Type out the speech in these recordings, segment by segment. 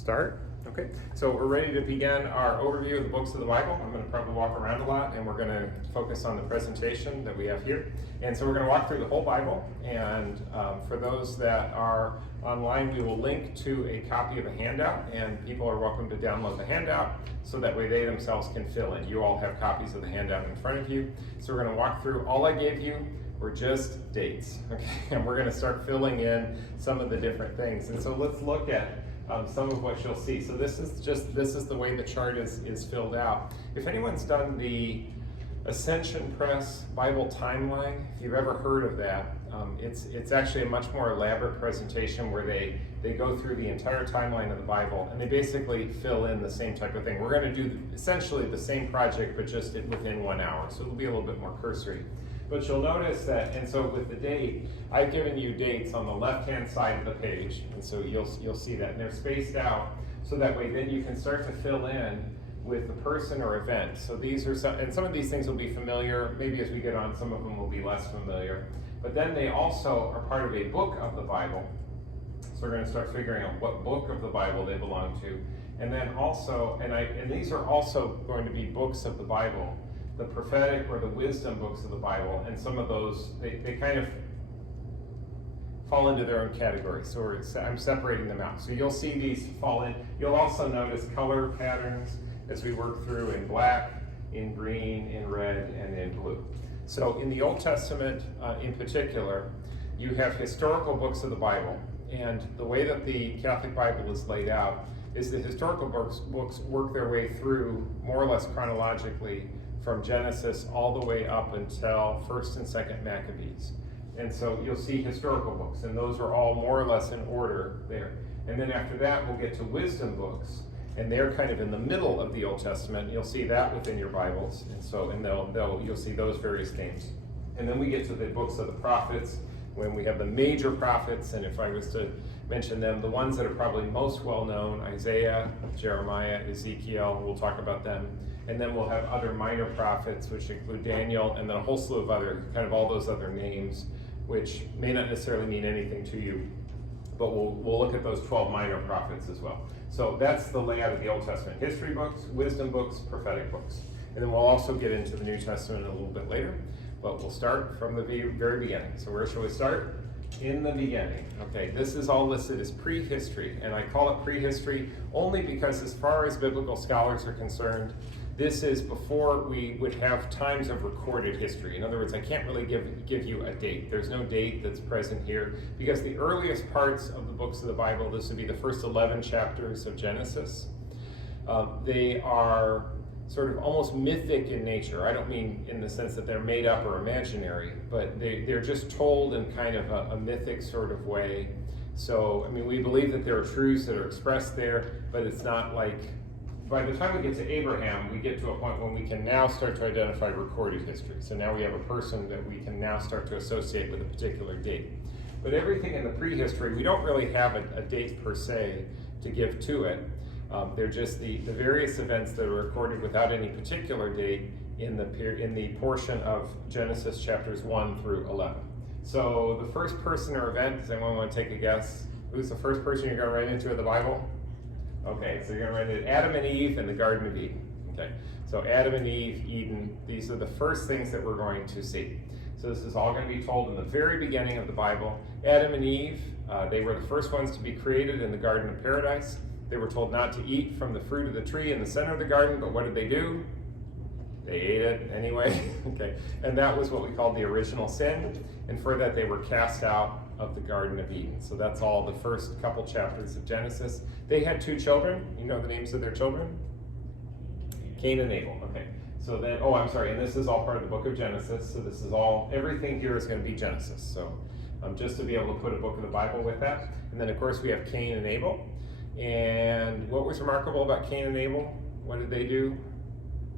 start. Okay, so we're ready to begin our overview of the books of the Bible. I'm going to probably walk around a lot, and we're going to focus on the presentation that we have here. And so we're going to walk through the whole Bible, and for those that are online, we will link to a copy of a handout, and people are welcome to download the handout, so that way they themselves can fill in. You all have copies of the handout in front of you. So we're going to walk through. All I gave you were just dates, okay? And we're going to start filling in some of the different things. And so let's look at some of what you'll see. So this is the way the chart is filled out. If anyone's done the Ascension Press Bible Timeline, if you've ever heard of that, it's actually a much more elaborate presentation where they go through the entire timeline of the Bible, and they basically fill in the same type of thing. We're going to do essentially the same project, but just within 1 hour, so it'll be a little bit more cursory. But you'll notice that, and so with the date, I've given you dates on the left-hand side of the page, and so you'll see that, and they're spaced out, so that way then you can start to fill in with the person or event. So these are some of these things will be familiar. Maybe as we get on, some of them will be less familiar. But then they also are part of a book of the Bible. So we're going to start figuring out what book of the Bible they belong to, and then also, and these are also going to be books of the Bible, the prophetic or the wisdom books of the Bible, and some of those, they kind of fall into their own category. So I'm separating them out. So you'll see these fall in. You'll also notice color patterns as we work through in black, in green, in red, and in blue. So in the Old Testament in particular, you have historical books of the Bible. And the way that the Catholic Bible is laid out is the historical books work their way through more or less chronologically from Genesis all the way up until 1st and 2nd Maccabees. And so you'll see historical books, and those are all more or less in order there. And then after that, we'll get to wisdom books, and they're kind of in the middle of the Old Testament. You'll see that within your Bibles, and you'll see those various names. And then we get to the books of the prophets, when we have the major prophets, and if I was to mention them, the ones that are probably most well known, Isaiah, Jeremiah, Ezekiel, we'll talk about them. And then we'll have other minor prophets, which include Daniel, and then a whole slew of other, kind of all those other names, which may not necessarily mean anything to you, but we'll look at those 12 minor prophets as well. So that's the layout of the Old Testament: history books, wisdom books, prophetic books. And then we'll also get into the New Testament a little bit later, but we'll start from the very beginning. So where shall we start? In the beginning. Okay, this is all listed as prehistory, and I call it prehistory only because as far as biblical scholars are concerned, this is before we would have times of recorded history. In other words, I can't really give you a date. There's no date that's present here, because the earliest parts of the books of the Bible, this would be the first 11 chapters of Genesis, they are sort of almost mythic in nature. I don't mean in the sense that they're made up or imaginary, but they're just told in kind of a mythic sort of way. So, I mean, we believe that there are truths that are expressed there, but it's not like, by the time we get to Abraham, we get to a point when we can now start to identify recorded history. So now we have a person that we can now start to associate with a particular date. But everything in the prehistory, we don't really have a date per se to give to it. They're just the various events that are recorded without any particular date in the portion of Genesis chapters 1 through 11. So the first person or event, does anyone want to take a guess? Who's the first person you're going to write into in the Bible? Okay, so you're going to write it Adam and Eve in the Garden of Eden. Okay, so Adam and Eve, Eden, these are the first things that we're going to see. So this is all going to be told in the very beginning of the Bible. Adam and Eve, they were the first ones to be created in the Garden of Paradise. They were told not to eat from the fruit of the tree in the center of the garden, but what did they do? They ate it anyway. Okay, and that was what we called the original sin, and for that they were cast out of the Garden of Eden. So that's all the first couple chapters of Genesis. They had 2 children. You know the names of their children? Cain and Abel. Okay. So then, and this is all part of the book of Genesis. So this is everything here is going to be Genesis. So just to be able to put a book of the Bible with that. And then of course we have Cain and Abel. And what was remarkable about Cain and Abel? What did they do?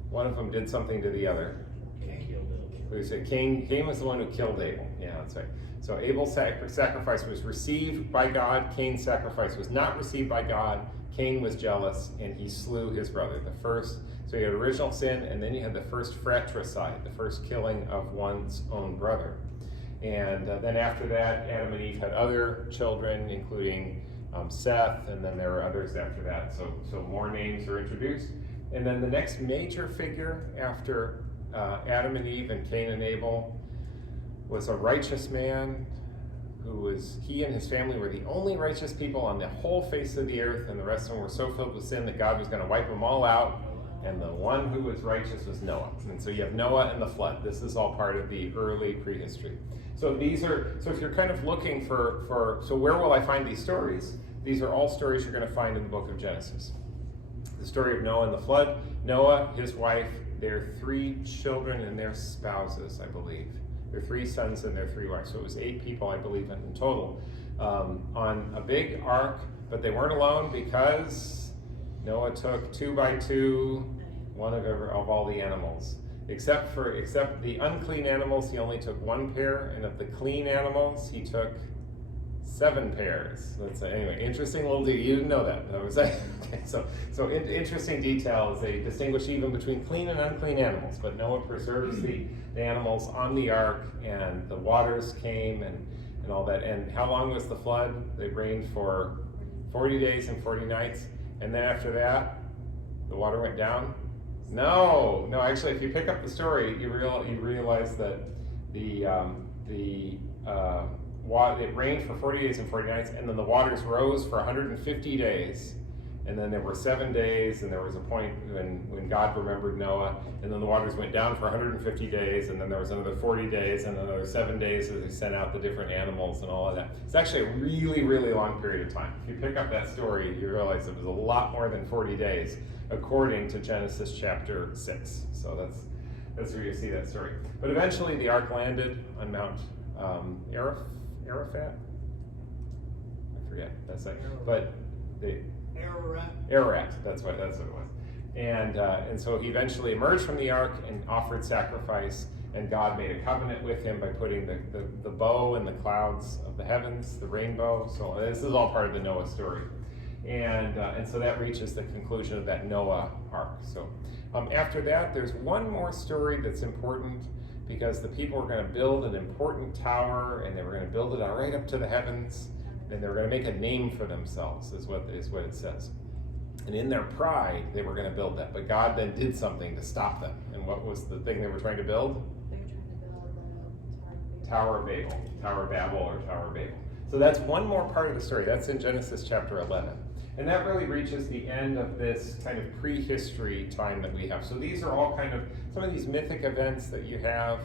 One of them did something to the other. Cain was the one who killed Abel. Yeah, that's right. So Abel's sacrifice was received by God. Cain's sacrifice was not received by God. Cain was jealous, and he slew his brother. So you had original sin, and then you had the first fratricide, the first killing of one's own brother. And then after that, Adam and Eve had other children, including Seth, and then there are others after that. So more names are introduced. And then the next major figure after Adam and Eve and Cain and Abel was a righteous man he and his family were the only righteous people on the whole face of the earth, and the rest of them were so filled with sin that God was going to wipe them all out, and the one who was righteous was Noah. And so you have Noah and the flood. This is all part of the early prehistory. So if you're kind of looking for where will I find these stories? These are all stories you're going to find in the book of Genesis. The story of Noah and the flood, Noah, his wife, their 3 children and their spouses, I believe. Their 3 sons and their 3 wives. So it was 8 people, I believe, in total, on a big ark. But they weren't alone because Noah took 2 by 2, one of all the animals. Except the unclean animals, he only took 1 pair, and of the clean animals, he took 7 pairs. Anyway, interesting little detail. You didn't know that. That was okay. So interesting detail is they distinguish even between clean and unclean animals. But Noah preserves the animals on the ark, and the waters came and all that. And how long was the flood? It rained for 40 days and 40 nights. And then after that, the water went down. No. Actually, if you pick up the story, you realize that it rained for 40 days and 40 nights, and then the waters rose for 150 days, and then there were 7 days, and there was a point when God remembered Noah, and then the waters went down for 150 days, and then there was another 40 days, and another 7 days as they sent out the different animals and all of that. It's actually a really, really long period of time. If you pick up that story, you realize it was a lot more than 40 days, according to Genesis chapter 6. So that's where you see that story. But eventually the ark landed on Mount Arafat? I forget. That's it. But Ararat. That's what it was. And so he eventually emerged from the ark and offered sacrifice, and God made a covenant with him by putting the bow in the clouds of the heavens, the rainbow. So this is all part of the Noah story. And so that reaches the conclusion of that Noah ark. So after that, there's one more story that's important, because the people were going to build an important tower, and they were going to build it right up to the heavens, and they were going to make a name for themselves, is what it says. And in their pride, they were going to build that. But God then did something to stop them. And what was the thing they were trying to build? They were trying to build the Tower of Babel. Tower of Babel or Tower of Babel. So that's one more part of the story. That's in Genesis chapter 11. And that really reaches the end of this kind of prehistory time that we have. So these are all kind of some of these mythic events that you have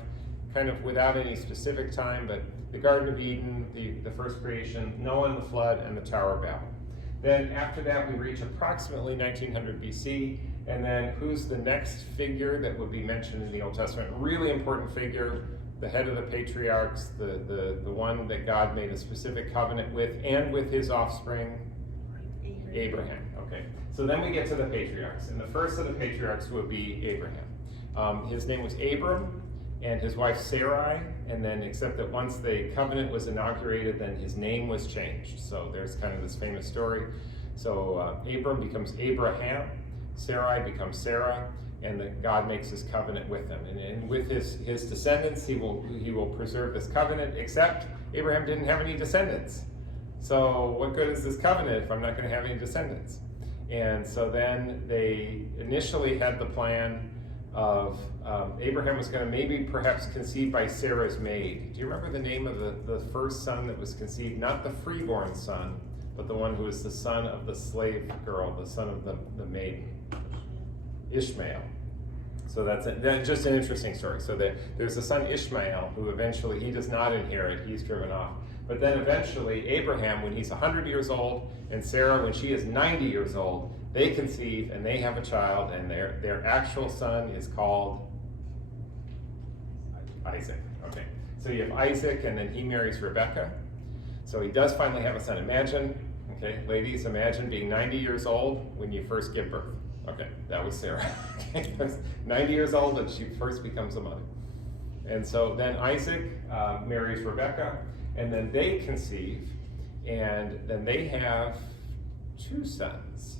kind of without any specific time, but the Garden of Eden, the first creation, Noah and the flood, and the Tower of Babel. Then after that, we reach approximately 1900 BC, and then who's the next figure that would be mentioned in the Old Testament? Really important figure, the head of the patriarchs, the one that God made a specific covenant with, and with his offspring, Abraham. Okay, so then we get to the patriarchs, and the first of the patriarchs would be Abraham. His name was Abram, and his wife Sarai, and then except that once the covenant was inaugurated, then his name was changed. So there's kind of this famous story. So Abram becomes Abraham, Sarai becomes Sarah, and God makes his covenant with them. And with his descendants, he will preserve this covenant, except Abraham didn't have any descendants. So what good is this covenant if I'm not going to have any descendants? And so then they initially had the plan of Abraham was going to perhaps conceive by Sarah's maid. Do you remember the name of the first son that was conceived? Not the freeborn son, but the one who was the son of the slave girl, the son of the maiden, Ishmael. So that's just an interesting story. So there's a son Ishmael who eventually, he does not inherit, he's driven off. But then eventually Abraham, when he's 100 years old, and Sarah, when she is 90 years old, they conceive and they have a child, and their actual son is called Isaac. Okay, so you have Isaac, and then he marries Rebekah. So he does finally have a son. Imagine, okay, ladies, imagine being 90 years old when you first give birth. Okay, that was Sarah. 90 years old and she first becomes a mother. And so then Isaac marries Rebekah, and then they conceive, and then they have 2 sons,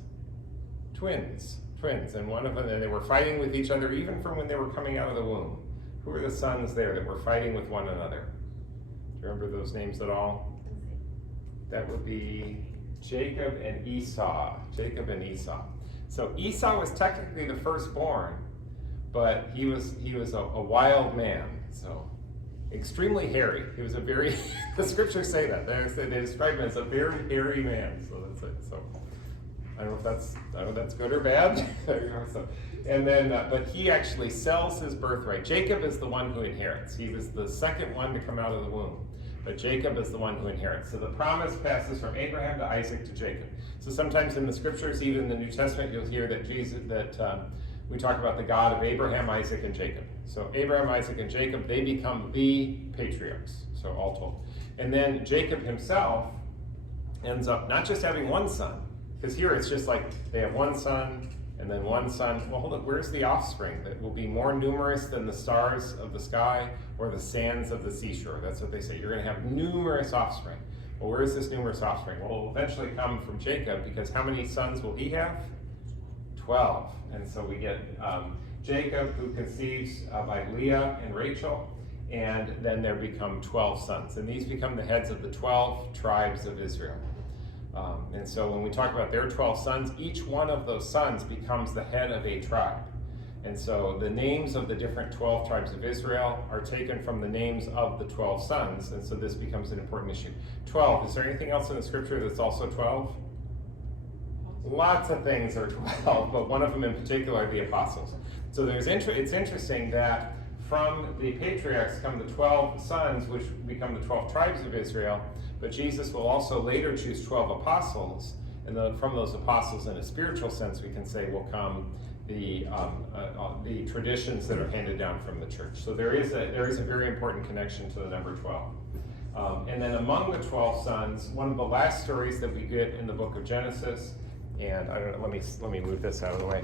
twins, and one of them, and they were fighting with each other even from when they were coming out of the womb. Who were the sons there that were fighting with one another? Do you remember those names at all? That would be Jacob and Esau. Jacob and Esau. So Esau was technically the firstborn, but he was a wild man. So extremely hairy. He was a very the scriptures say that. They describe him as a very hairy man. So that's it. So I don't know if that's good or bad. And then, but he actually sells his birthright. Jacob is the one who inherits. He was the second one to come out of the womb. But Jacob is the one who inherits. So the promise passes from Abraham to Isaac to Jacob. So sometimes in the scriptures, even in the New Testament, you'll hear that we talk about the God of Abraham, Isaac, and Jacob. So Abraham, Isaac, and Jacob, they become the patriarchs. So all told. And then Jacob himself ends up not just having one son, because here it's just like they have one son, and then one son. Well, hold on, where's the offspring that will be more numerous than the stars of the sky or the sands of the seashore? That's what they say. You're going to have numerous offspring. Well, where is this numerous offspring? Well, it will eventually come from Jacob, because how many sons will he have? 12. And so we get Jacob, who conceives by Leah and Rachel, and then there become 12 sons. And these become the heads of the 12 tribes of Israel. And so when we talk about their 12 sons, each one of those sons becomes the head of a tribe. And so the names of the different 12 tribes of Israel are taken from the names of the 12 sons, and so this becomes an important issue. 12, is there anything else in the scripture that's also 12? Lots of things are 12, but one of them in particular are the apostles. So it's interesting that from the patriarchs come the 12 sons, which become the 12 tribes of Israel, but Jesus will also later choose 12 apostles, and then from those apostles, in a spiritual sense, we can say will come the traditions that are handed down from the church. So there is a very important connection to the number 12. And then among the 12 sons, one of the last stories that we get in the book of Genesis, and I don't know, let me move this out of the way,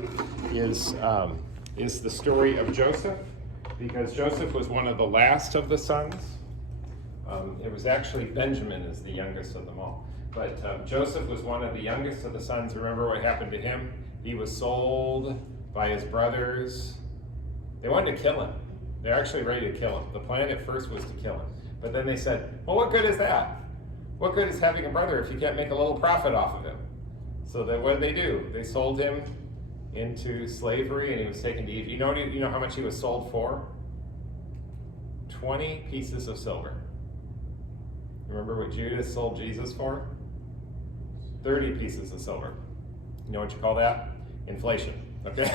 is the story of Joseph, because Joseph was one of the last of the sons. It was actually Benjamin is the youngest of them all. But Joseph was one of the youngest of the sons. Remember what happened to him? He was sold by his brothers. They wanted to kill him. They're actually ready to kill him. The plan at first was to kill him. But then they said, well, what good is that? What good is having a brother if you can't make a little profit off of him? So then what did they do? They sold him into slavery, and he was taken to Egypt. You know how much he was sold for? 20 pieces of silver. Remember what Judas sold Jesus for? 30 pieces of silver. You know what you call that? Inflation. Okay?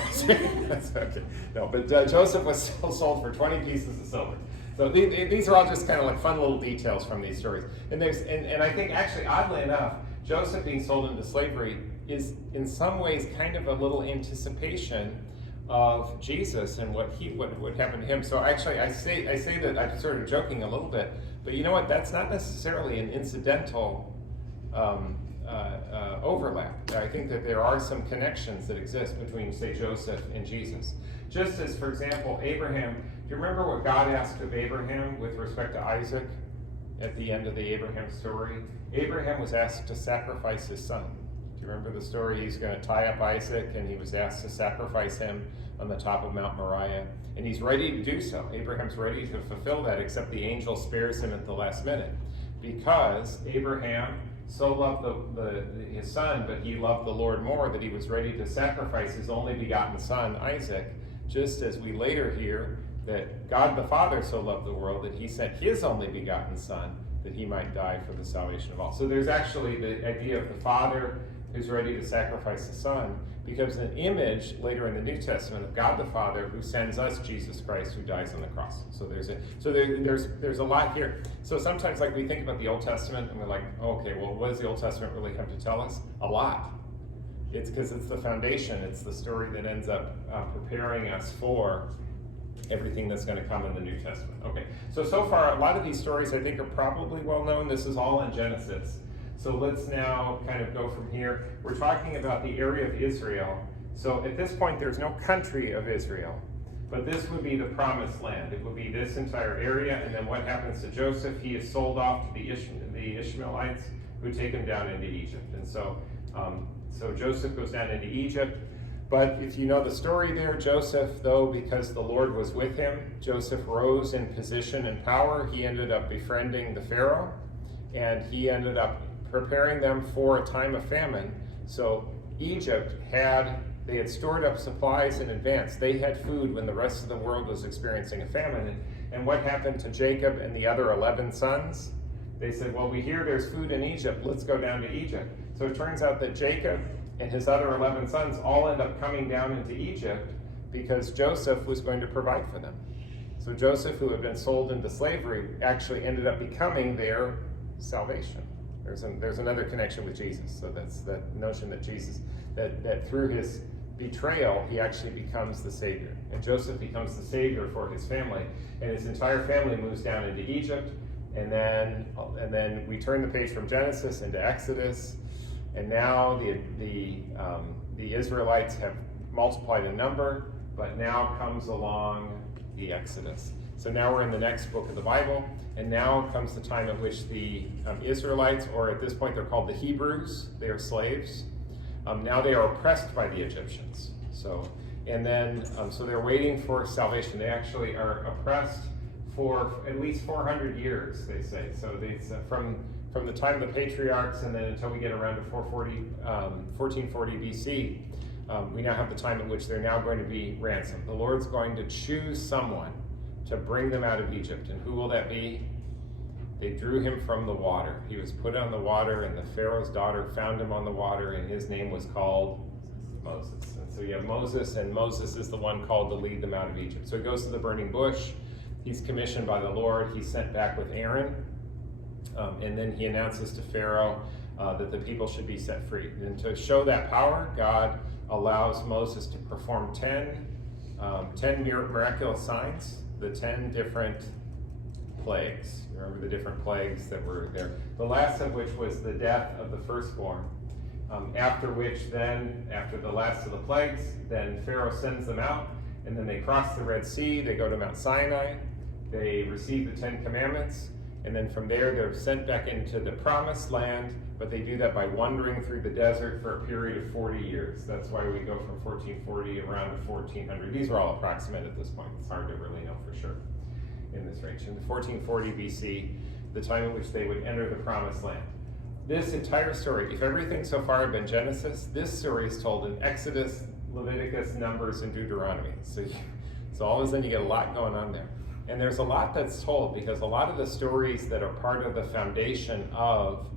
That's okay. No, but Joseph was still sold for 20 pieces of silver. So these are all just kind of like fun little details from these stories. And I think actually, oddly enough, Joseph being sold into slavery is in some ways kind of a little anticipation of Jesus and what would happen to him. So actually, I say that I'm sort of joking a little bit, but you know what? That's not necessarily an incidental overlap. I think that there are some connections that exist between, say, Joseph and Jesus. Just as, for example, Abraham. Do you remember what God asked of Abraham with respect to Isaac at the end of the Abraham story? Abraham was asked to sacrifice his son. Do you remember the story? He's going to tie up Isaac, and he was asked to sacrifice him on the top of Mount Moriah. And he's ready to do so. Abraham's ready to fulfill that, except the angel spares him at the last minute. Because Abraham so loved his son, but he loved the Lord more, that he was ready to sacrifice his only begotten son, Isaac, just as we later hear that God the Father so loved the world that he sent his only begotten son that he might die for the salvation of all. So there's actually the idea of the Father who's ready to sacrifice the Son becomes an image later in the New Testament of God the Father who sends us Jesus Christ who dies on the cross. So there's a lot here. So sometimes like we think about the Old Testament and we're like, oh, okay, well, what does the Old Testament really have to tell us? A lot. It's because it's the foundation. It's the story that ends up preparing us for everything that's going to come in the New Testament. Okay, so far, a lot of these stories I think are probably well known. This is all in Genesis. So let's now kind of go from here. We're talking about the area of Israel. So at this point, there's no country of Israel, but this would be the promised land. It would be this entire area, and then what happens to Joseph? He is sold off to the Ishmaelites who take him down into Egypt. And so Joseph goes down into Egypt. But if you know the story there, Joseph, though, because the Lord was with him, Joseph rose in position and power. He ended up befriending the Pharaoh, and he ended up preparing them for a time of famine. So Egypt they had stored up supplies in advance. They had food when the rest of the world was experiencing a famine. And what happened to Jacob and the other 11 sons? They said, well, we hear there's food in Egypt. Let's go down to Egypt. So it turns out that Jacob and his other 11 sons all end up coming down into Egypt because Joseph was going to provide for them. So Joseph, who had been sold into slavery, actually ended up becoming their salvation. There's another connection with Jesus. So that's that notion that Jesus, that through his betrayal, he actually becomes the Savior. And Joseph becomes the Savior for his family. And his entire family moves down into Egypt. And then we turn the page from Genesis into Exodus. And now the Israelites have multiplied in number, but now comes along the Exodus. So now we're in the next book of the Bible, and now comes the time at which the Israelites, or at this point they're called the Hebrews, they are slaves. Now they are oppressed by the Egyptians. So they're waiting for salvation. They actually are oppressed for at least 400 years, they say. So it's from the time of the patriarchs and then until we get around to 1440 BC, we now have the time in which they're now going to be ransomed. The Lord's going to choose someone to bring them out of Egypt. And who will that be? They drew him from the water. He was put on the water, and the Pharaoh's daughter found him on the water, and his name was called Moses. And so you have Moses, and Moses is the one called to lead them out of Egypt. So he goes to the burning bush. He's commissioned by the Lord. He's sent back with Aaron. And then he announces to Pharaoh that the people should be set free. And to show that power, God allows Moses to perform 10 miraculous signs, the 10 different plagues. You remember the different plagues that were there. The last of which was the death of the firstborn. After the last of the plagues, then Pharaoh sends them out, and then they cross the Red Sea, they go to Mount Sinai, they receive the 10 Commandments, and then from there they're sent back into the Promised Land, but they do that by wandering through the desert for a period of 40 years. That's why we go from 1440 around to 1400. These are all approximate at this point. It's hard to really know for sure in this range. In 1440 BC, the time in which they would enter the Promised Land. This entire story, if everything so far had been Genesis, this story is told in Exodus, Leviticus, Numbers, and Deuteronomy. So all of a sudden you get a lot going on there. And there's a lot that's told because a lot of the stories that are part of the foundation of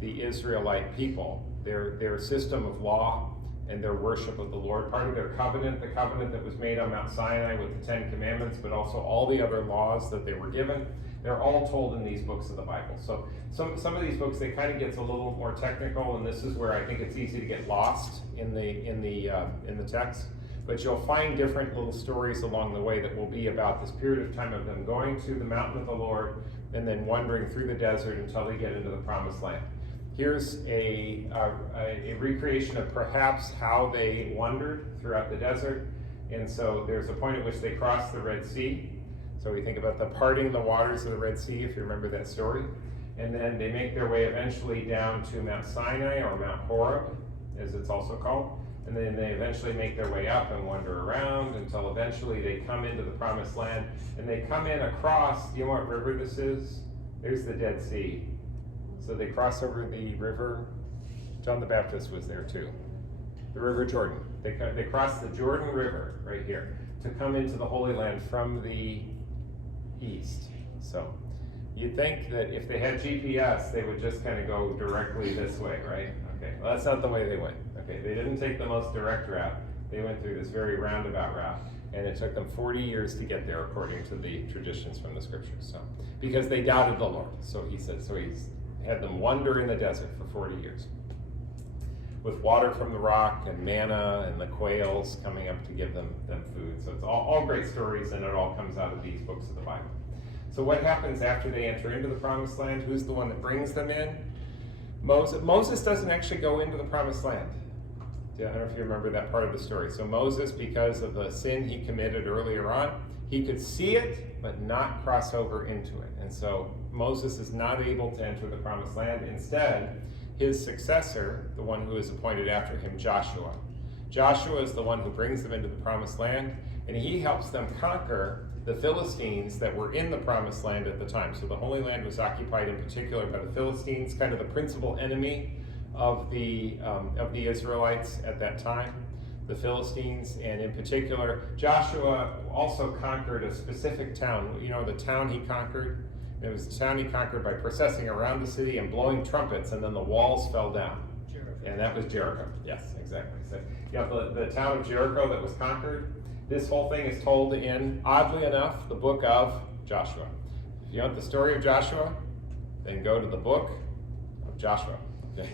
the Israelite people, their system of law and their worship of the Lord, part of their covenant, the covenant that was made on Mount Sinai with the 10 Commandments, but also all the other laws that they were given, they're all told in these books of the Bible. So some of these books, they kind of gets a little more technical, and this is where I think it's easy to get lost in the text. But you'll find different little stories along the way that will be about this period of time of them going to the mountain of the Lord and then wandering through the desert until they get into the Promised Land. Here's a recreation of perhaps how they wandered throughout the desert. And so there's a point at which they cross the Red Sea. So we think about the parting the waters of the Red Sea, if you remember that story. And then they make their way eventually down to Mount Sinai, or Mount Horeb, as it's also called. And then they eventually make their way up and wander around until eventually they come into the Promised Land. And they come in across, do you know what river this is? There's the Dead Sea. So they cross over the river. John the Baptist was there too. The River Jordan. They cross the Jordan River right here to come into the Holy Land from the east. So you'd think that if they had GPS, they would just kind of go directly this way, right? Okay, well that's not the way they went. Okay, they didn't take the most direct route. They went through this very roundabout route, and it took them 40 years to get there according to the traditions from the scriptures. So, because they doubted the Lord. So he's had them wander in the desert for 40 years with water from the rock and manna and the quails coming up to give them food. So it's all great stories, and it all comes out of these books of the Bible. So what happens after they enter into the Promised Land? Who's the one that brings them in? Moses doesn't actually go into the Promised Land. I don't know if you remember that part of the story. So Moses, because of the sin he committed earlier on, he could see it, but not cross over into it. And so Moses is not able to enter the Promised Land. Instead, his successor, the one who is appointed after him, Joshua is the one who brings them into the Promised Land. and he helps them conquer the Philistines that were in the Promised Land at the time. So the Holy Land was occupied in particular by the Philistines, kind of the principal enemy of the Israelites at that time, the Philistines. And in particular, Joshua also conquered a specific town. You know, the town he conquered? It was the town he conquered by processing around the city and blowing trumpets, and then the walls fell down. Jericho. And that was Jericho. Yes, exactly. So, you know, the town of Jericho that was conquered, this whole thing is told in, oddly enough, the book of Joshua. If you want the story of Joshua, then go to the book of Joshua. Okay.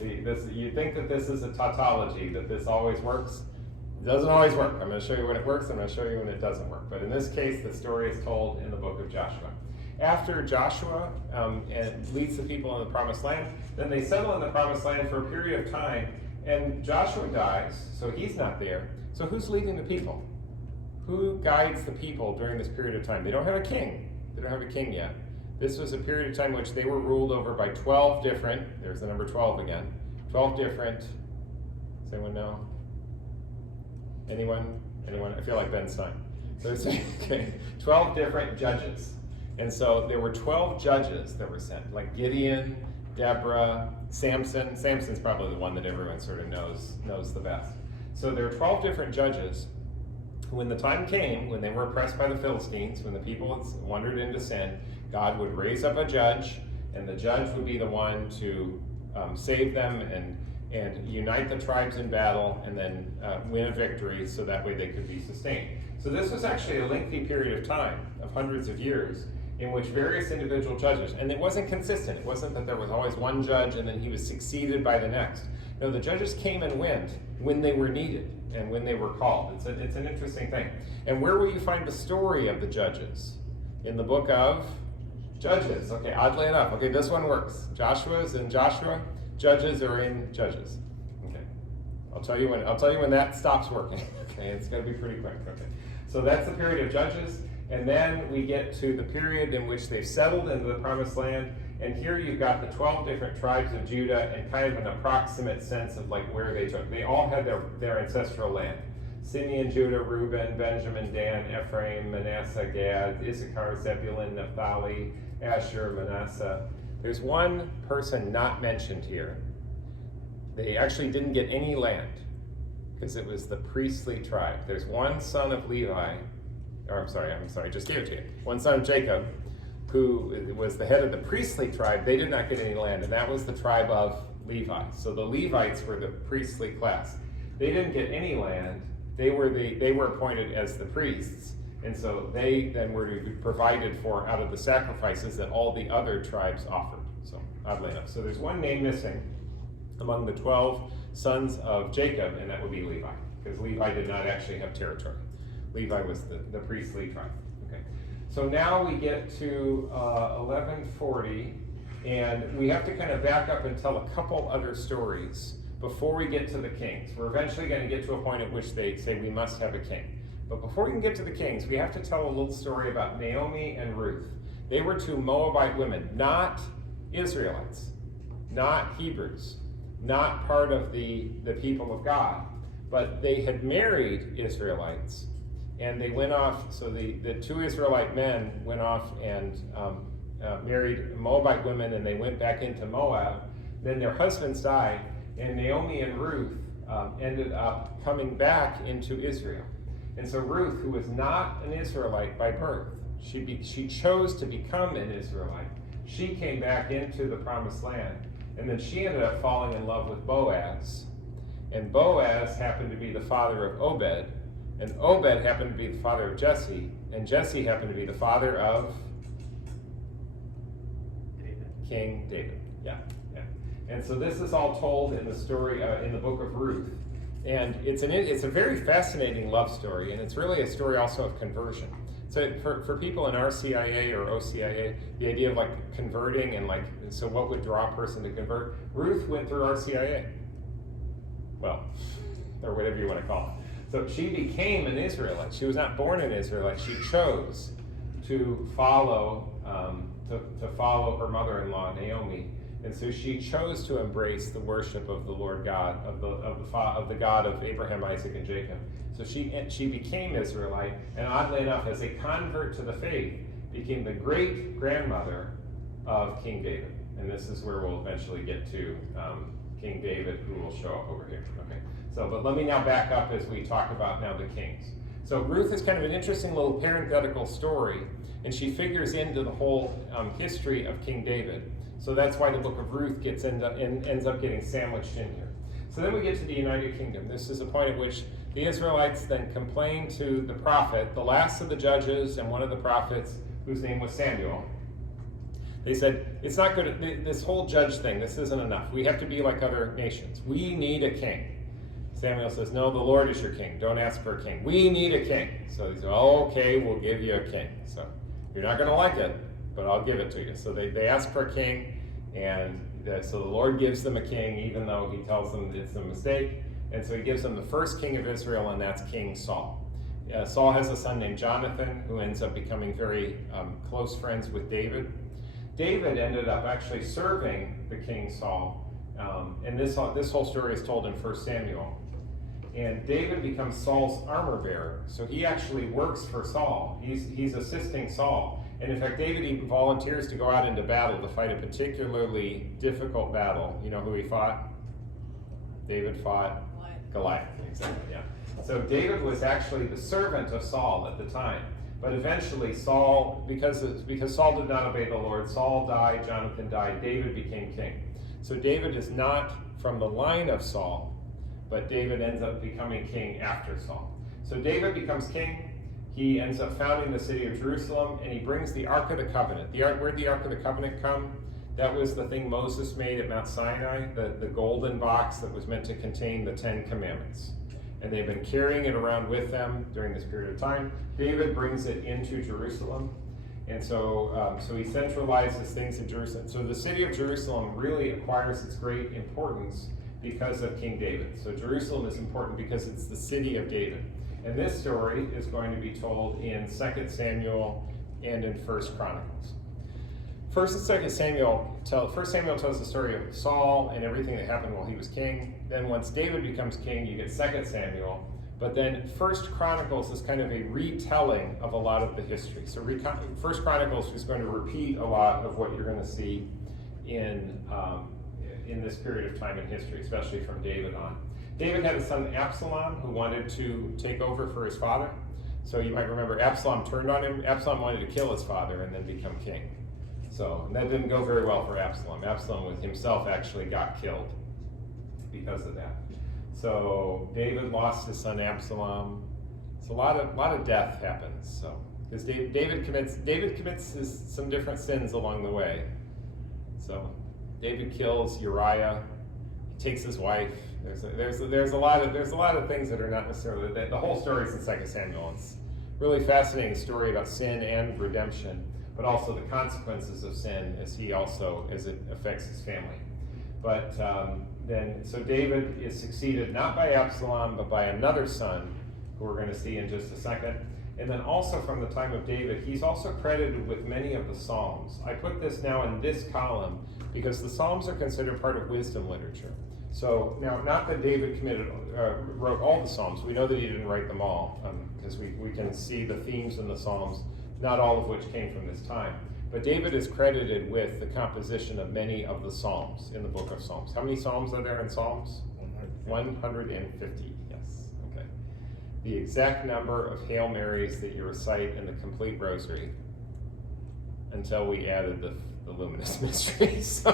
You think that this is a tautology, that this always works. It doesn't always work. I'm going to show you when it works, I'm going to show you when it doesn't work. But in this case, the story is told in the book of Joshua. After Joshua and leads the people in the Promised Land, then they settle in the Promised Land for a period of time, and Joshua dies, so he's not there. So who's leading the people? Who guides the people during this period of time? They don't have a king. They don't have a king yet. This was a period of time in which they were ruled over by 12 different, there's the number 12 again, 12 different, does anyone know? Anyone? I feel like Ben's son. There's 12 different judges. And so there were 12 judges that were sent, like Gideon, Deborah, Samson. Samson's probably the one that everyone sort of knows the best. So there were 12 different judges. When the time came, when they were oppressed by the Philistines, when the people wandered into sin, God would raise up a judge, and the judge would be the one to save them and unite the tribes in battle, and then win a victory so that way they could be sustained. So this was actually a lengthy period of time, of hundreds of years, in which various individual judges, and it wasn't consistent. It wasn't that there was always one judge and then he was succeeded by the next. No, the judges came and went when they were needed and when they were called. It's an interesting thing. And where will you find the story of the judges? In the book of Judges. Okay, oddly enough. Okay, this one works. Joshua's in Joshua. Judges are in Judges. Okay, I'll tell you when that stops working. Okay, it's going to be pretty quick. Okay, so that's the period of Judges. And then we get to the period in which they've settled into the Promised Land, and here you've got the 12 different tribes of Judah and kind of an approximate sense of like where they took. They all had their ancestral land. Simeon, Judah, Reuben, Benjamin, Dan, Ephraim, Manasseh, Gad, Issachar, Zebulun, Naphtali, Asher, Manasseh. There's one person not mentioned here. They actually didn't get any land because it was the priestly tribe. There's one son of Levi, I'm sorry, just gave it to you. One son of Jacob, who was the head of the priestly tribe. They did not get any land, and that was the tribe of Levi. So the Levites were the priestly class. They didn't get any land. They were appointed as the priests, and so they then were to be provided for out of the sacrifices that all the other tribes offered. So oddly enough, so there's one name missing among the 12 sons of Jacob, and that would be Levi, because Levi did not actually have territory. Levi was the priestly tribe. Okay, so now we get to 1140, and we have to kind of back up and tell a couple other stories before we get to the kings. We're eventually going to get to a point at which they say we must have a king. But before we can get to the kings, we have to tell a little story about Naomi and Ruth. They were two Moabite women, not Israelites, not Hebrews, not part of the people of God, but they had married Israelites, and they went off, so the two Israelite men went off and married Moabite women, and they went back into Moab. Then their husbands died, and Naomi and Ruth ended up coming back into Israel. And so Ruth, who was not an Israelite by birth, she chose to become an Israelite. She came back into the Promised Land, and then she ended up falling in love with Boaz. And Boaz happened to be the father of Obed, and Obed happened to be the father of Jesse, and Jesse happened to be the father of King David. Yeah. And so this is all told in the story in the book of Ruth. And it's a very fascinating love story, and it's really a story also of conversion. So for people in RCIA or OCIA, the idea of like converting and like, so what would draw a person to convert? Ruth went through RCIA. Well, or whatever you want to call it. So she became an Israelite. She was not born an Israelite. She chose to follow her mother-in-law, Naomi. And so she chose to embrace the worship of the Lord God, of the God of Abraham, Isaac, and Jacob. So she became Israelite, and oddly enough, as a convert to the faith, became the great-grandmother of King David. And this is where we'll eventually get to King David, who will show up over here. Okay. So, but let me now back up as we talk about now the kings. So Ruth is kind of an interesting little parenthetical story, and she figures into the whole history of King David. So that's why the book of Ruth ends up getting sandwiched in here. So then we get to the United Kingdom. This is a point at which the Israelites then complain to the prophet, the last of the judges and one of the prophets, whose name was Samuel. They said, it's not good, this whole judge thing, this isn't enough. We have to be like other nations. We need a king. Samuel says, no, the Lord is your king. Don't ask for a king. We need a king. So he said, oh, okay, we'll give you a king. So you're not going to like it, but I'll give it to you. So they ask for a king, and so the Lord gives them a king, even though he tells them it's a mistake. And so he gives them the first king of Israel, and that's King Saul. Saul has a son named Jonathan, who ends up becoming very close friends with David. David ended up actually serving the King Saul, and this whole story is told in 1 Samuel. And David becomes Saul's armor bearer, so he actually works for Saul. He's assisting Saul, and in fact, David even volunteers to go out into battle to fight a particularly difficult battle. You know who he fought? David fought Goliath. Exactly. Yeah. So David was actually the servant of Saul at the time. But eventually Saul, because Saul did not obey the Lord, Saul died, Jonathan died, David became king. So David is not from the line of Saul, but David ends up becoming king after Saul. So David becomes king. He ends up founding the city of Jerusalem, and he brings the Ark of the Covenant. Where'd the Ark of the Covenant come? That was the thing Moses made at Mount Sinai, the golden box that was meant to contain the 10 Commandments. And they've been carrying it around with them during this period of time. David brings it into Jerusalem, and so he centralizes things in Jerusalem. So the city of Jerusalem really acquires its great importance because of King David. So Jerusalem is important because it's the city of David. And this story is going to be told in 2 Samuel and in 1 Chronicles. 1 and 2 Samuel tells the story of Saul and everything that happened while he was king. Then once David becomes king, you get 2 Samuel. But then 1 Chronicles is kind of a retelling of a lot of the history. So 1 Chronicles is going to repeat a lot of what you're going to see in this period of time in history, especially from David on. David had a son Absalom who wanted to take over for his father. So you might remember Absalom turned on him. Absalom wanted to kill his father and then become king. So that didn't go very well for Absalom. Absalom himself actually got killed because of that. So David lost his son Absalom. So a lot of death happens. So because David commits some different sins along the way. So David kills Uriah. He takes his wife. There's a lot of things that are not necessarily the whole story is in 2 Samuel. It's a really fascinating story about sin and redemption, but also the consequences of sin as it affects his family. But so David is succeeded not by Absalom, but by another son, who we're going to see in just a second. And then also from the time of David, he's also credited with many of the Psalms. I put this now in this column because the Psalms are considered part of wisdom literature. So now, not that David wrote all the Psalms. We know that he didn't write them all, because we can see the themes in the Psalms, not all of which came from this time. But David is credited with the composition of many of the Psalms in the book of Psalms. How many Psalms are there in Psalms? 150, yes. Okay. The exact number of Hail Marys that you recite in the complete rosary until we added the luminous mysteries. So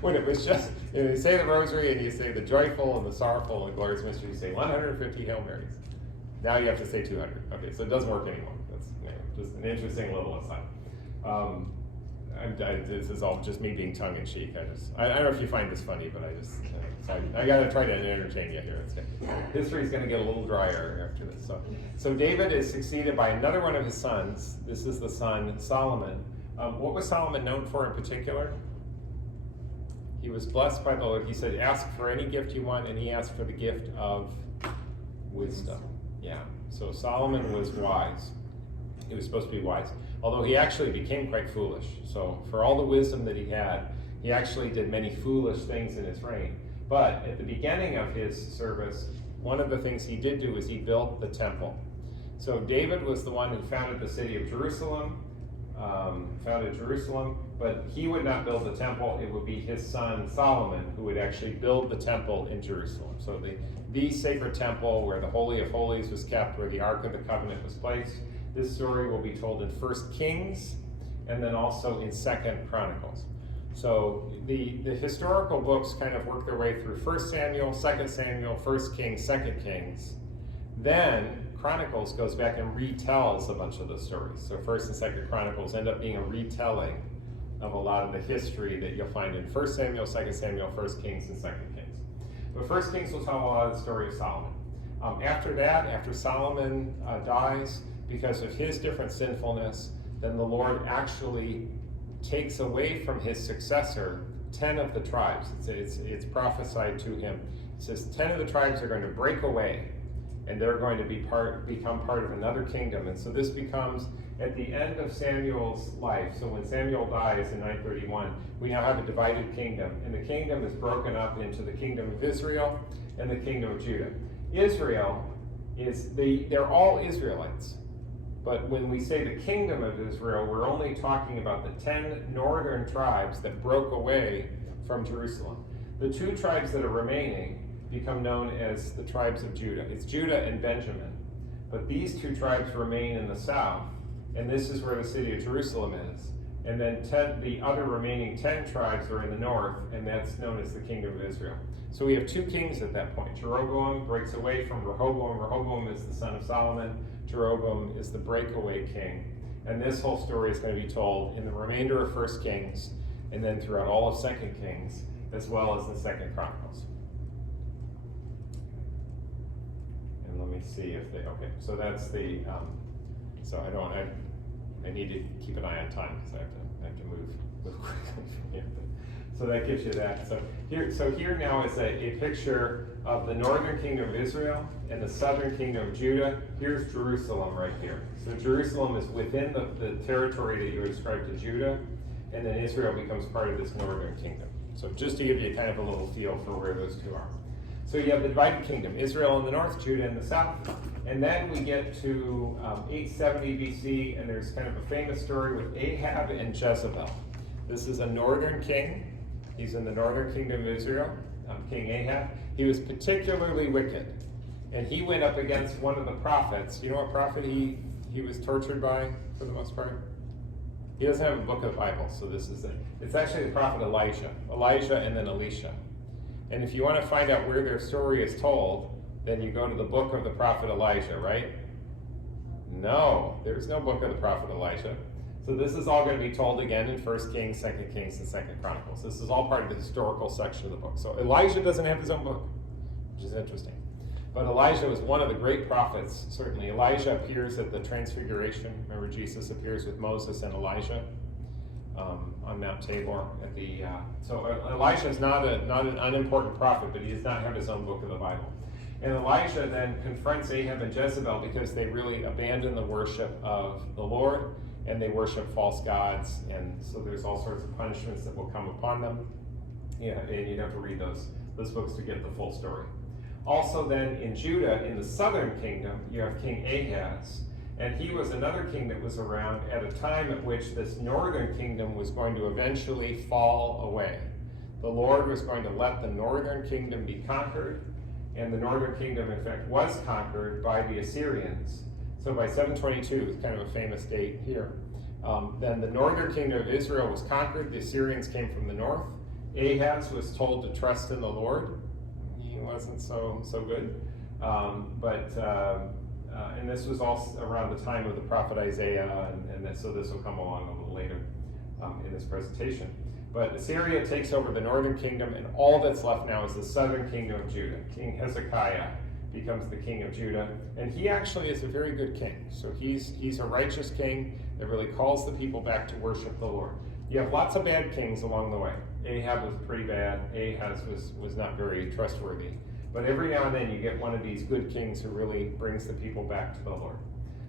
when it was just, you say the rosary and you say the joyful and the sorrowful and the glorious mystery, you say 150 Hail Marys. Now you have to say 200. Okay, so it doesn't work anymore. That's just an interesting little aside. This is all just me being tongue-in-cheek. I don't know if you find this funny, but I got to try to entertain you here. History's going to get a little drier after this. So David is succeeded by another one of his sons. This is the son Solomon. What was Solomon known for in particular? He was blessed by the Lord. He said, ask for any gift you want, and he asked for the gift of wisdom. Yeah, so Solomon was wise. He was supposed to be wise, although he actually became quite foolish. So for all the wisdom that he had, He actually did many foolish things in his reign. But at the beginning of his service, one of the things he did do is he built the temple. So David was the one who founded the city of Jerusalem, but he would not build the temple. It would be his son Solomon who would actually build the temple in Jerusalem. So the sacred temple where the Holy of Holies was kept, where the Ark of the Covenant was placed. This story will be told in 1 Kings and then also in 2 Chronicles. So the historical books kind of work their way through 1 Samuel, 2 Samuel, 1 Kings, 2 Kings. Then Chronicles goes back and retells a bunch of the stories. So 1 and 2 Chronicles end up being a retelling of a lot of the history that you'll find in 1 Samuel, 2 Samuel, 1 Kings, and 2 Kings. But 1 Kings will tell a lot of the story of Solomon. After that, after Solomon dies, because of his different sinfulness, then the Lord actually takes away from his successor 10 of the tribes. It's prophesied to him. It says 10 of the tribes are going to break away, and they're going to become part of another kingdom. And so this becomes at the end of Samuel's life. So when Samuel dies in 931, we now have a divided kingdom, and the kingdom is broken up into the kingdom of Israel and the kingdom of Judah. Israel they're all Israelites. But when we say the kingdom of Israel, we're only talking about the 10 northern tribes that broke away from Jerusalem. The 2 tribes that are remaining become known as the tribes of Judah. It's Judah and Benjamin. But these 2 tribes remain in the south, and this is where the city of Jerusalem is. And then the other remaining 10 tribes are in the north, and that's known as the kingdom of Israel. So we have 2 kings at that point. Jeroboam breaks away from Rehoboam. Rehoboam is the son of Solomon. Jeroboam is the breakaway king. And this whole story is going to be told in the remainder of 1 Kings, and then throughout all of 2 Kings, as well as the 2 Chronicles. And let me see if okay, so that's the, so I need to keep an eye on time, because I have to move quickly from here. So that gives you that. So here now is a picture of the northern kingdom of Israel and the southern kingdom of Judah. Here's Jerusalem right here. So Jerusalem is within the territory that you ascribe to Judah, and then Israel becomes part of this northern kingdom. So just to give you kind of a little feel for where those 2 are. So you have the divided kingdom, Israel in the north, Judah in the south. And then we get to 870 BC, and there's kind of a famous story with Ahab and Jezebel. This is a northern king. He's in the northern kingdom of Israel, King Ahab. He was particularly wicked, and he went up against one of the prophets. You know what prophet he was tortured by, for the most part? He doesn't have a book of the Bible, so it's actually the prophet Elijah and then Elisha. And if you want to find out where their story is told, then you go to the book of the prophet Elijah, right? No, there's no book of the prophet Elijah. So this is all going to be told again in 1 Kings, 2 Kings, and 2 Chronicles. This is all part of the historical section of the book. So Elijah doesn't have his own book, which is interesting. But Elijah was one of the great prophets, certainly. Elijah appears at the Transfiguration. Remember, Jesus appears with Moses and Elijah on Mount Tabor. So Elijah is not an unimportant prophet, but he does not have his own book of the Bible. And Elijah then confronts Ahab and Jezebel because they really abandon the worship of the Lord, and they worship false gods, and so there's all sorts of punishments that will come upon them. Yeah, and you'd have to read those books to get the full story. Also then in Judah, in the southern kingdom, you have King Ahaz, and he was another king that was around at a time at which this northern kingdom was going to eventually fall away. The Lord was going to let the northern kingdom be conquered, and the northern kingdom, in fact, was conquered by the Assyrians. So by 722, it's kind of a famous date here. Then the northern kingdom of Israel was conquered. The Assyrians came from the north. Ahaz was told to trust in the Lord. He wasn't so good. And this was all around the time of the prophet Isaiah, so this will come along a little later in this presentation. But Assyria takes over the northern kingdom, and all that's left now is the southern kingdom of Judah. King Hezekiah becomes the king of Judah, and he actually is a very good king. So he's a righteous king that really calls the people back to worship the Lord. You have lots of bad kings along the way. Ahab was pretty bad. Ahaz was not very trustworthy. But every now and then you get one of these good kings who really brings the people back to the Lord.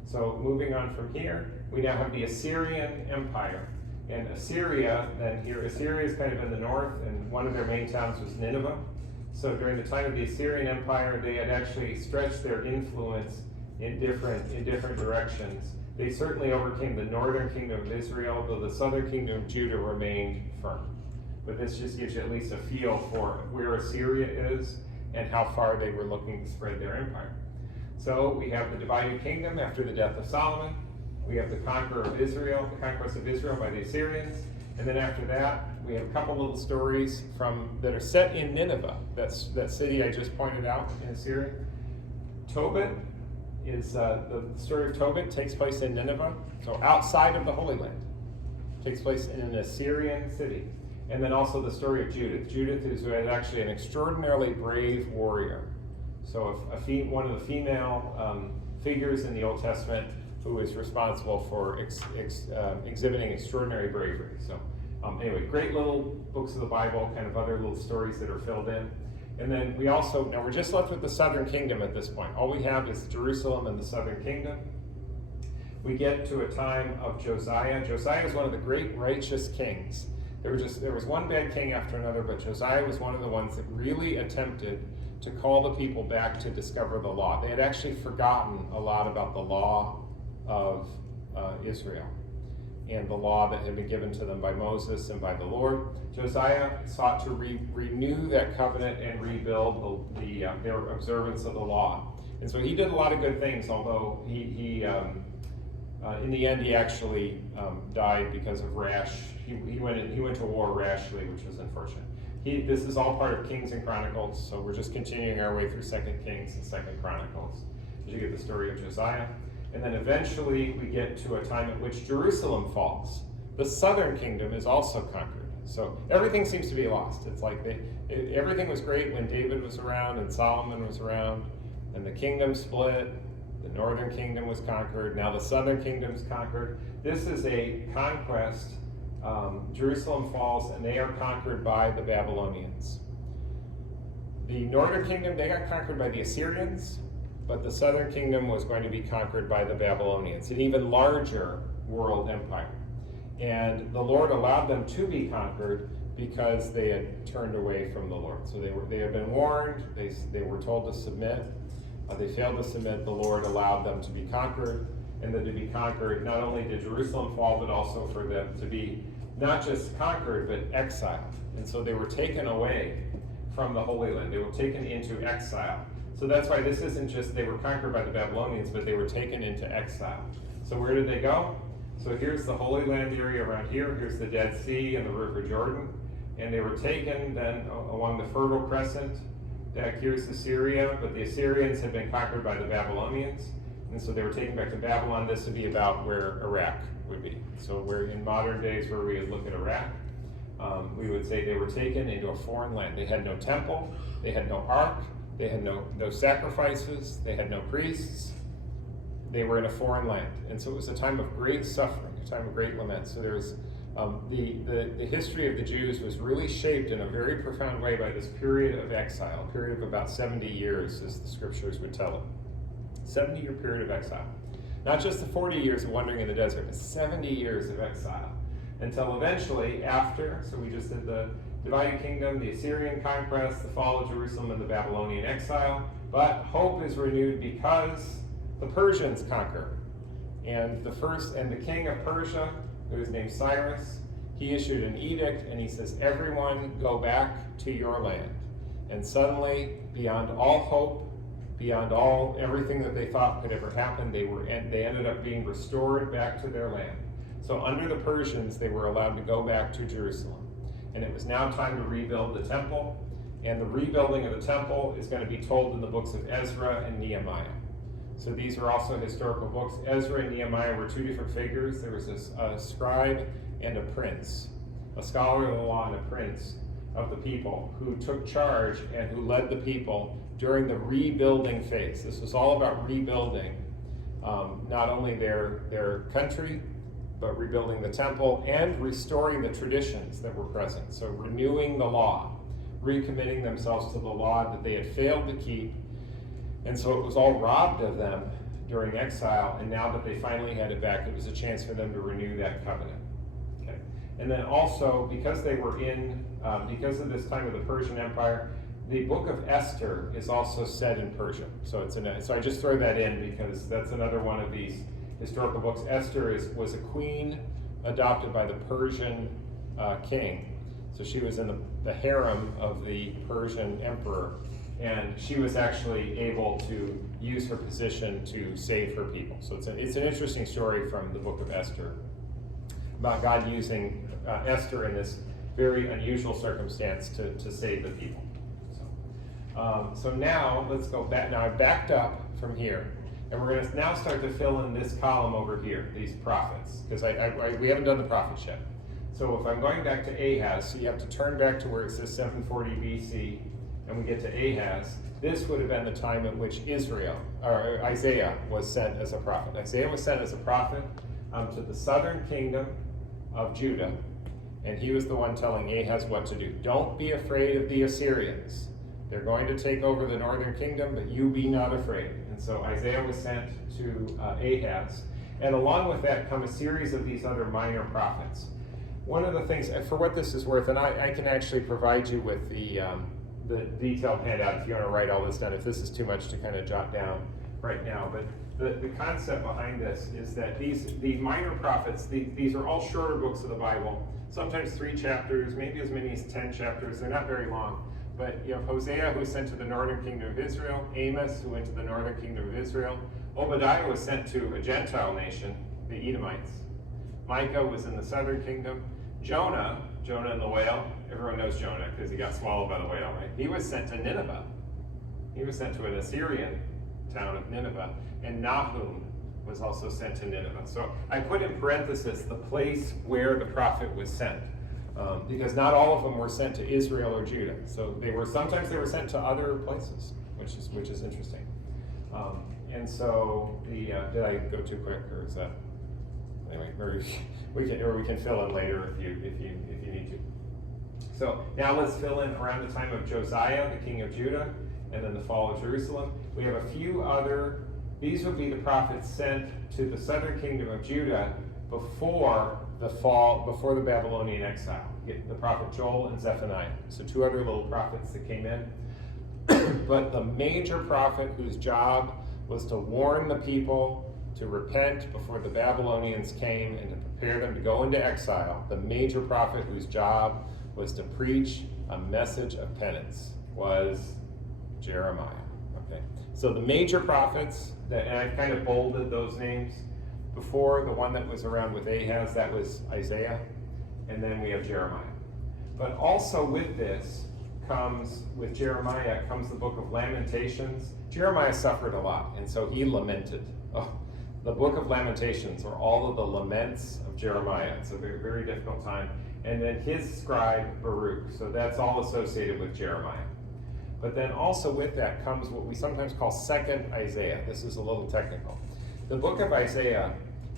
So moving on from here, we now have the Assyrian Empire. And Assyria, then here, Assyria is kind of in the north, and one of their main towns was Nineveh. So during the time of the Assyrian Empire, they had actually stretched their influence in different directions. They certainly overcame the northern kingdom of Israel, though the southern kingdom of Judah remained firm. But this just gives you at least a feel for where Assyria is and how far they were looking to spread their empire. So we have the divided kingdom after the death of Solomon. We have the conquest of Israel by the Assyrians. And then after that, we have a couple little stories that are set in Nineveh. That's that city I just pointed out in Assyria. Tobit is the story of Tobit takes place in Nineveh, so outside of the Holy Land. Takes place in an Assyrian city. And then also the story of Judith. Judith is actually an extraordinarily brave warrior. So one of the female figures in the Old Testament who is responsible for exhibiting extraordinary bravery. So anyway, great little books of the Bible, kind of other little stories that are filled in. And then now we're just left with the southern kingdom at this point. All we have is Jerusalem and the southern kingdom. We get to a time of Josiah. Josiah is one of the great righteous kings. There was one bad king after another, but Josiah was one of the ones that really attempted to call the people back to discover the law. They had actually forgotten a lot about the law of Israel and the law that had been given to them by Moses and by the Lord. Josiah sought to renew that covenant and rebuild their observance of the law. And so he did a lot of good things, although he in the end he actually died because of he went to war rashly, which was unfortunate. This is all part of Kings and Chronicles, so we're just continuing our way through 2 Kings and 2 Chronicles. You get the story of Josiah. And then eventually we get to a time at which Jerusalem falls. The southern kingdom is also conquered. So everything seems to be lost. It's like everything was great when David was around and Solomon was around, and the kingdom split. The northern kingdom was conquered. Now the southern kingdom's conquered. This is a conquest. Jerusalem falls, and they are conquered by the Babylonians. The northern kingdom, they got conquered by the Assyrians, but the southern kingdom was going to be conquered by the Babylonians, an even larger world empire. And the Lord allowed them to be conquered because they had turned away from the Lord. So they had been warned, they were told to submit. They failed to submit. The Lord allowed them to be conquered, and then to be conquered, not only did Jerusalem fall, but also for them to be not just conquered, but exiled. And so they were taken away from the Holy Land. They were taken into exile. So that's why this isn't just they were conquered by the Babylonians, but they were taken into exile. So where did they go? So here's the Holy Land area around here. Here's the Dead Sea and the River Jordan. And they were taken then along the Fertile Crescent. Back here's Assyria, but the Assyrians had been conquered by the Babylonians. And so they were taken back to Babylon. This would be about where Iraq would be. So we're in modern days where we would look at Iraq. We would say they were taken into a foreign land. They had no temple. They had no ark. They had no sacrifices. They had no priests. They were in a foreign land. And so it was a time of great suffering, a time of great lament. So there's the history of the Jews was really shaped in a very profound way by this period of exile, a period of about 70 years, as the scriptures would tell it. 70-year period of exile. Not just the 40 years of wandering in the desert, but 70 years of exile. Until eventually, so we just did the divided kingdom, the Assyrian conquest, the fall of Jerusalem, and the Babylonian exile. But hope is renewed because the Persians conquer. And the king of Persia, who is named Cyrus, he issued an edict, and he says, everyone go back to your land. And suddenly, beyond all hope, beyond everything that they thought could ever happen, they ended up being restored back to their land. So under the Persians, they were allowed to go back to Jerusalem. And it was now time to rebuild the temple. And the rebuilding of the temple is going to be told in the books of Ezra and Nehemiah. So these are also historical books. Ezra and Nehemiah were two different figures. There was a scribe and a prince, a scholar of the law and a prince of the people, who took charge and who led the people during the rebuilding phase. This was all about rebuilding not only their country, but rebuilding the temple and restoring the traditions that were present. So renewing the law, recommitting themselves to the law that they had failed to keep. And so it was all robbed of them during exile, and now that they finally had it back, it was a chance for them to renew that covenant. Okay. And then also, because they were because of this time of the Persian Empire, the Book of Esther is also set in Persia. So so I just throw that in because that's another one of these historical books. Esther was a queen adopted by the Persian king. So she was in the harem of the Persian emperor, and she was actually able to use her position to save her people. So it's an interesting story from the Book of Esther about God using Esther in this very unusual circumstance to save the people. So now let's go back. Now I've backed up from here, and we're going to now start to fill in this column over here, these prophets, because we haven't done the prophets yet. So if I'm going back to Ahaz, so you have to turn back to where it says 740 BC, and we get to Ahaz. This would have been the time at which Isaiah was sent as a prophet. Isaiah was sent as a prophet to the southern kingdom of Judah, and he was the one telling Ahaz what to do. Don't be afraid of the Assyrians. They're going to take over the northern kingdom, but you be not afraid. And so Isaiah was sent to Ahaz, and along with that come a series of these other minor prophets. One of the things, for what this is worth, and I can actually provide you with the detailed handout if you want to write all this down, if this is too much to kind of jot down right now. But the concept behind this is that these minor prophets, these are all shorter books of the Bible, sometimes 3 chapters, maybe as many as 10 chapters. They're not very long. But you have Hosea, who was sent to the northern kingdom of Israel, Amos, who went to the northern kingdom of Israel, Obadiah was sent to a Gentile nation, the Edomites. Micah was in the southern kingdom. Jonah and the whale, everyone knows Jonah because he got swallowed by the whale, right? He was sent to Nineveh. He was sent to an Assyrian town of Nineveh. And Nahum was also sent to Nineveh. So I put in parenthesis the place where the prophet was sent. Because not all of them were sent to Israel or Judah. So sometimes they were sent to other places, which is interesting. And so did I go too quick, or is that anyway? We can fill in later if you need to. So now let's fill in around the time of Josiah, the king of Judah, and then the fall of Jerusalem. We have a few other. These would be the prophets sent to the southern kingdom of Judah before the Babylonian exile. The prophet Joel and Zephaniah. So 2 other little prophets that came in. But the major prophet whose job was to warn the people to repent before the Babylonians came and to prepare them to go into exile, the major prophet whose job was to preach a message of penance was Jeremiah. Okay. So the major prophets, and I've kind of bolded those names. Before, the one that was around with Ahaz, that was Isaiah, and then we have Jeremiah. But also with this with Jeremiah comes the Book of Lamentations. Jeremiah suffered a lot, and so he lamented. The Book of Lamentations are all of the laments of Jeremiah. It's a very, very difficult time. And then his scribe, Baruch. So that's all associated with Jeremiah. But then also with that comes what we sometimes call Second Isaiah. This is a little technical. The book of Isaiah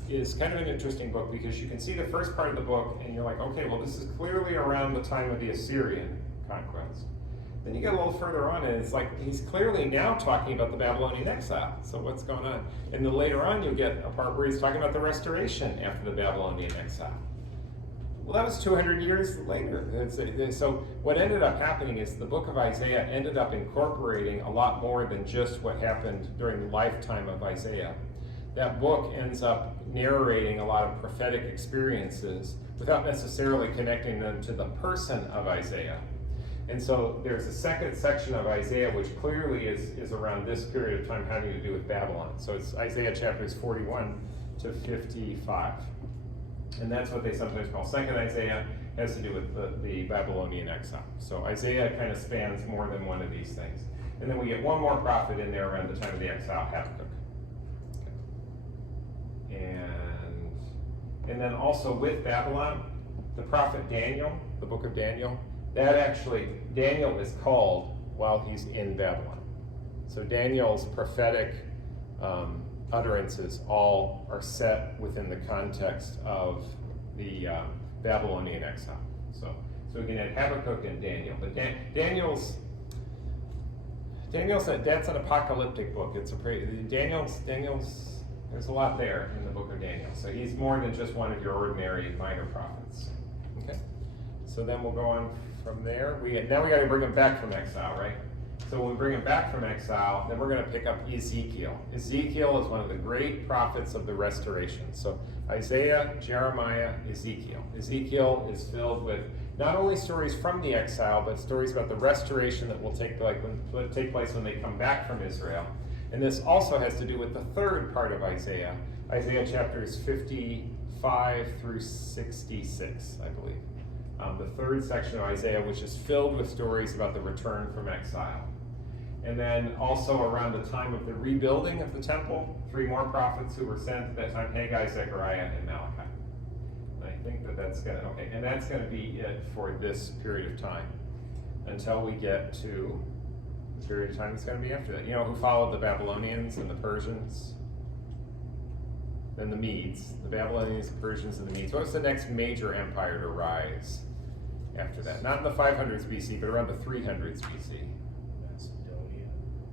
is kind of an interesting book because you can see the first part of the book and you're like, okay, well, this is clearly around the time of the Assyrian conquest. Then you get a little further on and it's like he's clearly now talking about the Babylonian exile. So what's going on? And then later on you'll get a part where he's talking about the restoration after the Babylonian exile. Well, that was 200 years later. So what ended up happening is the book of Isaiah ended up incorporating a lot more than just what happened during the lifetime of Isaiah. That book ends up narrating a lot of prophetic experiences without necessarily connecting them to the person of Isaiah. And so there's a second section of Isaiah which clearly is around this period of time having to do with Babylon. So it's Isaiah chapters 41 to 55. And that's what they sometimes call Second Isaiah, has to do with the Babylonian exile. So Isaiah kind of spans more than one of these things. And then we get one more prophet in there around the time of the exile, Habakkuk. And then also with Babylon, the prophet Daniel, the book of Daniel, Daniel is called while he's in Babylon. So Daniel's prophetic utterances all are set within the context of the Babylonian exile. So we can add Habakkuk and Daniel. But Daniel's that's an apocalyptic book. Daniel's there's a lot there in the book of Daniel. So he's more than just one of your ordinary minor prophets. Okay. So then we'll go on from there. Now we got to bring them back from exile, right? So when we bring them back from exile, then we're going to pick up Ezekiel. Ezekiel is one of the great prophets of the restoration. So Isaiah, Jeremiah, Ezekiel. Ezekiel is filled with not only stories from the exile, but stories about the restoration that will take place when they come back from Israel. And this also has to do with the third part of Isaiah, Isaiah chapters 55 through 66, I believe. The third section of Isaiah, which is filled with stories about the return from exile. And then also around the time of the rebuilding of the temple, 3 more prophets who were sent at that time, Haggai, Zechariah, and Malachi. And I think that's going to, okay, and that's going to be it for this period of time until we get to the period of time that's going to be after that. You know who followed the Babylonians and the Persians? Then the Medes, the Babylonians, the Persians, and the Medes. What was the next major empire to rise after that? Not in the 500s BC, but around the 300s BC.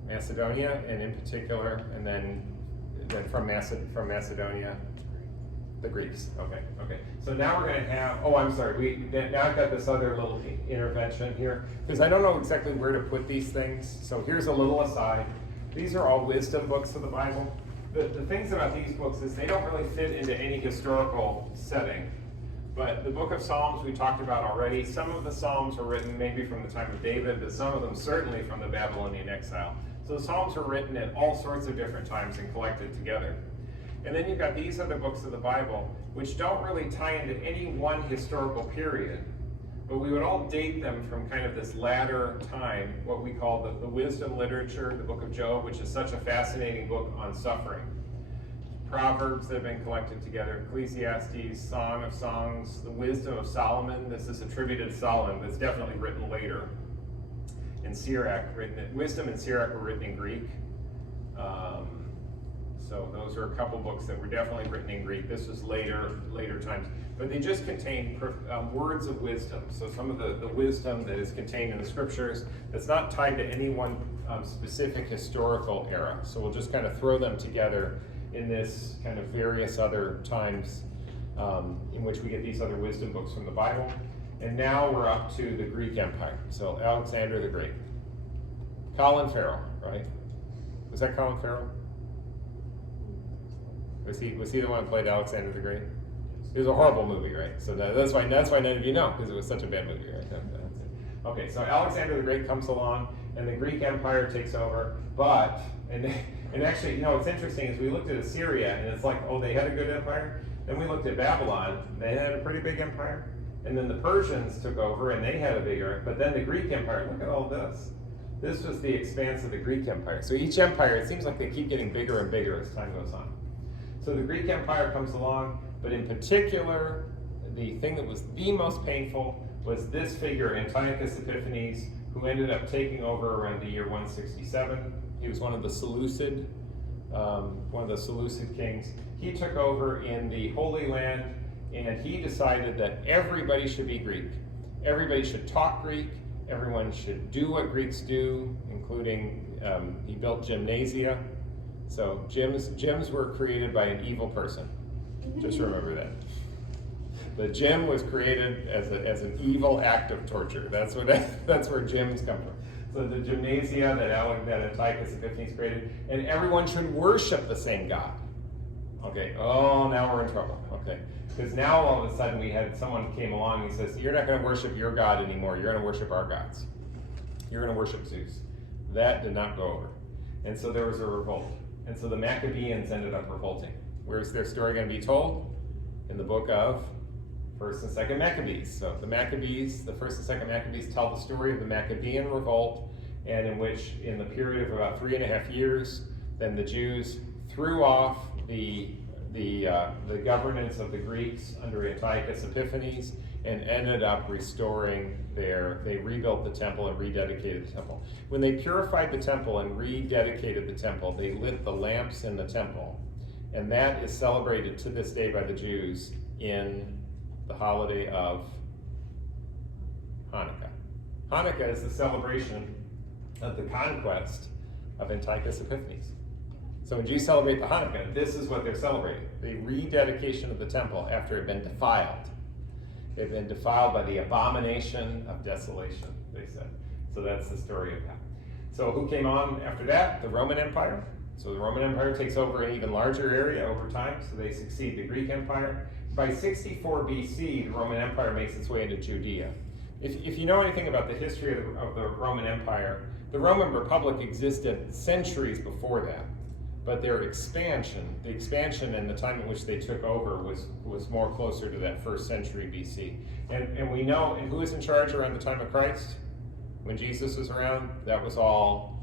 Macedonia, and in particular, and then from Macedonia, the Greeks. Okay. So now we're going to have. Oh, I'm sorry. Now I've got this other little intervention here because I don't know exactly where to put these things. So here's a little aside. These are all wisdom books of the Bible. The things about these books is they don't really fit into any historical setting. But the book of Psalms we talked about already. Some of the Psalms were written maybe from the time of David, but some of them certainly from the Babylonian exile. So the Psalms were written at all sorts of different times and collected together. And then you've got these other books of the Bible, which don't really tie into any one historical period, but we would all date them from kind of this latter time, what we call the wisdom literature, the book of Job, which is such a fascinating book on suffering. Proverbs that have been collected together, Ecclesiastes, Song of Songs, the wisdom of Solomon. This is attributed to Solomon, but it's definitely written later. In Syriac, wisdom and Syriac were written in Greek. So those are a couple books that were definitely written in Greek. This was later times. But they just contain words of wisdom. So some of the wisdom that is contained in the scriptures that's not tied to any one specific historical era. So we'll just kind of throw them together in this kind of various other times in which we get these other wisdom books from the Bible. And now we're up to the Greek Empire. So Alexander the Great. Colin Farrell, right? Was that Colin Farrell? Was he the one who played Alexander the Great? It was a horrible movie, right? So that's why none of you know, because it was such a bad movie, right? Okay, so Alexander the Great comes along, and the Greek Empire takes over. And actually, what's interesting is we looked at Assyria, and it's like, oh, they had a good empire. Then we looked at Babylon, they had a pretty big empire. And then the Persians took over, and they had a bigger. But then the Greek Empire, look at all this. This was the expanse of the Greek Empire. So each empire, it seems like they keep getting bigger and bigger as time goes on. So the Greek Empire comes along, but in particular, the thing that was the most painful was this figure, Antiochus Epiphanes, who ended up taking over around the year 167. He was one of the Seleucid kings. He took over in the Holy Land, and he decided that everybody should be Greek. Everybody should talk Greek. Everyone should do what Greeks do, including he built gymnasia. So gyms were created by an evil person. Just remember that. The gym was created as an evil act of torture. That's where gyms come from. So the gymnasia that Antiochus Epiphanes created, and everyone should worship the same God. Okay. Oh, now we're in trouble. Okay. Because now all of a sudden we had someone came along and he says, you're not going to worship your God anymore. You're going to worship our gods. You're going to worship Zeus. That did not go over. And so there was a revolt. And so the Maccabeans ended up revolting. Where's their story going to be told? In the book of 1st and 2nd Maccabees. So the Maccabees, the 1st and 2nd Maccabees tell the story of the Maccabean Revolt, and in which, in the period of about 3.5 years, then the Jews threw off the governance of the Greeks under Antiochus Epiphanes and ended up restoring they rebuilt the temple and rededicated the temple. When they purified the temple and rededicated the temple, they lit the lamps in the temple. And that is celebrated to this day by the Jews in the holiday of Hanukkah. Hanukkah is the celebration of the conquest of Antiochus Epiphanes. So when Jews celebrate the Hanukkah, this is what they're celebrating, the rededication of the temple after it had been defiled. They've been defiled by the abomination of desolation, they said. So that's the story of that. So who came on after that? The Roman Empire. So the Roman Empire takes over an even larger area over time, so they succeed the Greek Empire. By 64 BC, the Roman Empire makes its way into Judea. If you know anything about the history of the Roman Empire, the Roman Republic existed centuries before that. But their expansion, the expansion and the time in which they took over was more closer to that first century BC. And we know, and who was in charge around the time of Christ? When Jesus was around, that was all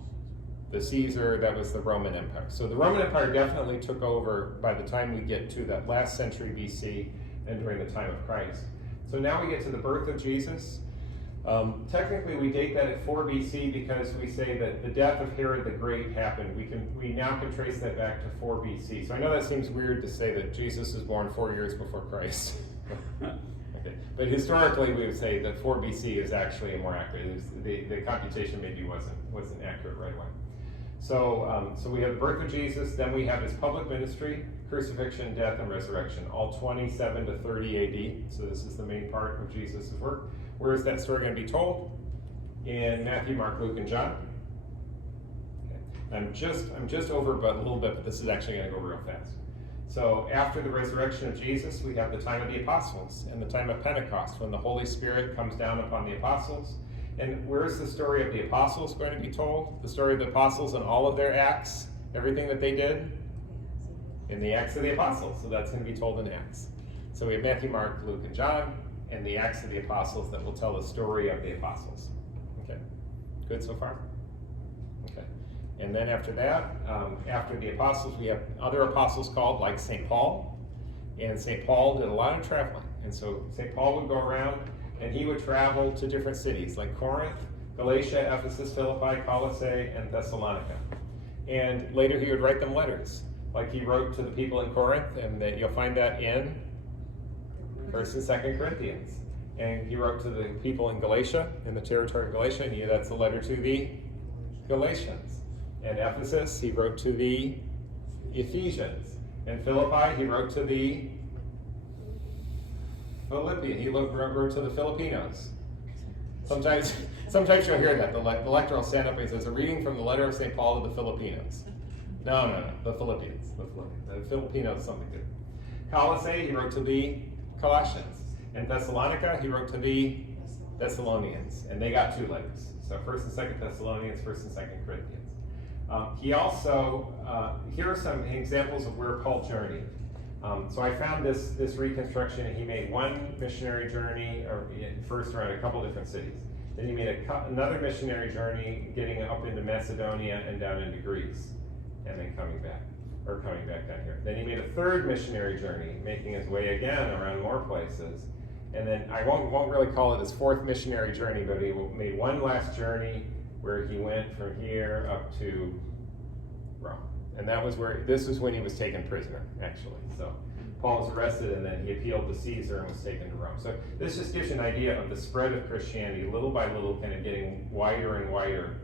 the Caesar, that was the Roman Empire. So the Roman Empire definitely took over by the time we get to that last century BC and during the time of Christ. So now we get to the birth of Jesus. Technically, we date that at 4 BC because we say that the death of Herod the Great happened. We now can trace that back to 4 BC. So I know that seems weird to say that Jesus was born 4 years before Christ. Okay. But historically, we would say that 4 BC is actually more accurate. The computation maybe wasn't accurate right away. So we have the birth of Jesus, then we have his public ministry, crucifixion, death, and resurrection, all 27 to 30 AD. So this is the main part of Jesus' work. Where is that story going to be told? In Matthew, Mark, Luke, and John. Okay. I'm just over but a little bit, but this is actually going to go real fast. So after the resurrection of Jesus, we have the time of the apostles and the time of Pentecost, when the Holy Spirit comes down upon the apostles. And where is the story of the apostles going to be told? The story of the apostles and all of their acts, everything that they did? In the Acts of the Apostles. So that's going to be told in Acts. So we have Matthew, Mark, Luke, and John, and the Acts of the Apostles that will tell the story of the apostles. Okay, good so far? Okay, and then after that, after the apostles, we have other apostles called, like St. Paul. And St. Paul did a lot of traveling. And so St. Paul would go around and he would travel to different cities like Corinth, Galatia, Ephesus, Philippi, Colossae, and Thessalonica. And later he would write them letters, like he wrote to the people in Corinth, and that you'll find that in 1st and 2nd Corinthians. And he wrote to the people in Galatia, in the territory of Galatia, and that's a letter to the Galatians. And Ephesus, he wrote to the Ephesians. And Philippi, he wrote to the Philippians. He wrote to the Filipinos. Sometimes you'll hear that. The lector will stand up and he says, a reading from the letter of St. Paul to the Filipinos. No, the Philippians. The Filipinos is something different. Colossae, he wrote to the Colossians. And Thessalonica, he wrote to the Thessalonians. And they got 2 letters. So 1st and 2nd Thessalonians, 1st and 2nd Corinthians. He also, here are some examples of where Paul journeyed. So I found this reconstruction, and he made one missionary journey, or first around a couple different cities. Then he made another missionary journey, getting up into Macedonia and down into Greece, and then coming back down here. Then he made a third missionary journey, making his way again around more places. And then I won't really call it his 4th missionary journey, but he made one last journey where he went from here up to Rome. And this is when he was taken prisoner, actually. So Paul was arrested, and then he appealed to Caesar and was taken to Rome. So this just gives you an idea of the spread of Christianity, little by little, kind of getting wider and wider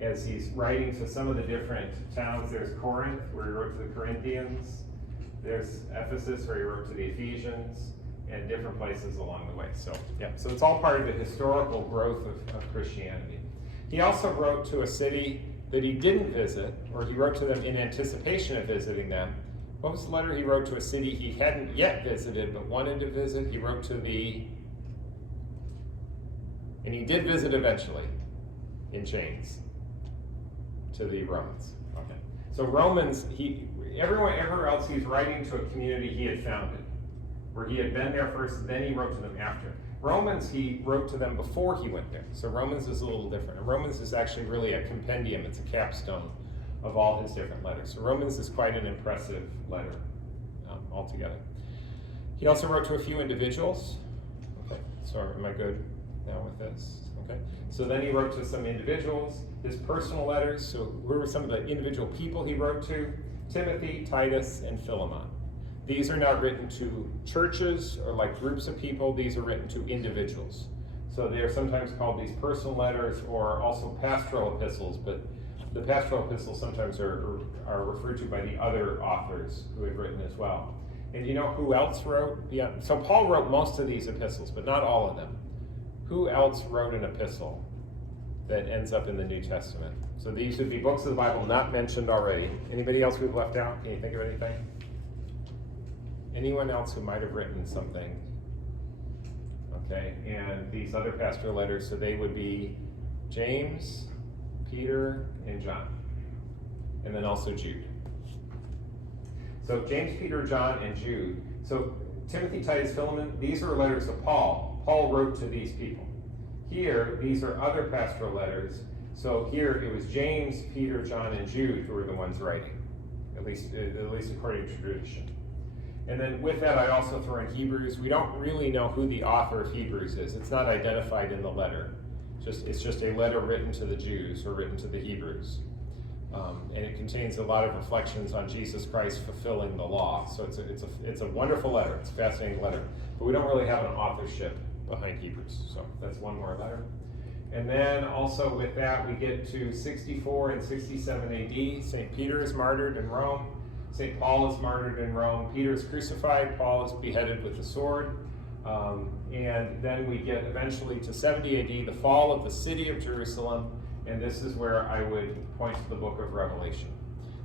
as he's writing to some of the different towns. There's Corinth, where he wrote to the Corinthians. There's Ephesus, where he wrote to the Ephesians, and different places along the way. So it's all part of the historical growth of Christianity. He also wrote to a city that he didn't visit, or he wrote to them in anticipation of visiting them. What was the letter he wrote to a city he hadn't yet visited but wanted to visit? He wrote to and he did visit eventually, in chains, to the Romans. Okay. So Romans, everywhere else he's writing to a community he had founded, where he had been there first, then he wrote to them after. Romans, he wrote to them before he went there. So Romans is a little different. And Romans is actually really a compendium. It's a capstone of all his different letters. So Romans is quite an impressive letter altogether. He also wrote to a few individuals. Okay, so am I good now with this? Okay. So then he wrote to some individuals, his personal letters. So who were some of the individual people he wrote to? Timothy, Titus, and Philemon. These are not written to churches or like groups of people. These are written to individuals. So they are sometimes called these personal letters, or also pastoral epistles, but the pastoral epistles sometimes are referred to by the other authors who have written as well. And do you know who else wrote? Yeah, so Paul wrote most of these epistles, but not all of them. Who else wrote an epistle that ends up in the New Testament? So these would be books of the Bible not mentioned already. Anybody else we've left out? Can you think of anything? Anyone else who might have written something? Okay, and these other pastoral letters, so they would be James, Peter, and John. And then also Jude. So James, Peter, John, and Jude. So Timothy, Titus, Philemon, these are letters of Paul. Paul wrote to these people. Here, these are other pastoral letters. So here it was James, Peter, John, and Jude who were the ones writing, at least according to tradition. And then with that, I also throw in Hebrews. We don't really know who the author of Hebrews is. It's not identified in the letter. It's just a letter written to the Jews or written to the Hebrews. And it contains a lot of reflections on Jesus Christ fulfilling the law. So it's a wonderful letter. It's a fascinating letter. But we don't really have an authorship behind Hebrews. So that's one more letter. And then also with that, we get to 64 and 67 AD. St. Peter is martyred in Rome. St. Paul is martyred in Rome. Peter is crucified. Paul is beheaded with the sword. And then we get eventually to 70 AD, the fall of the city of Jerusalem. And this is where I would point to the book of Revelation.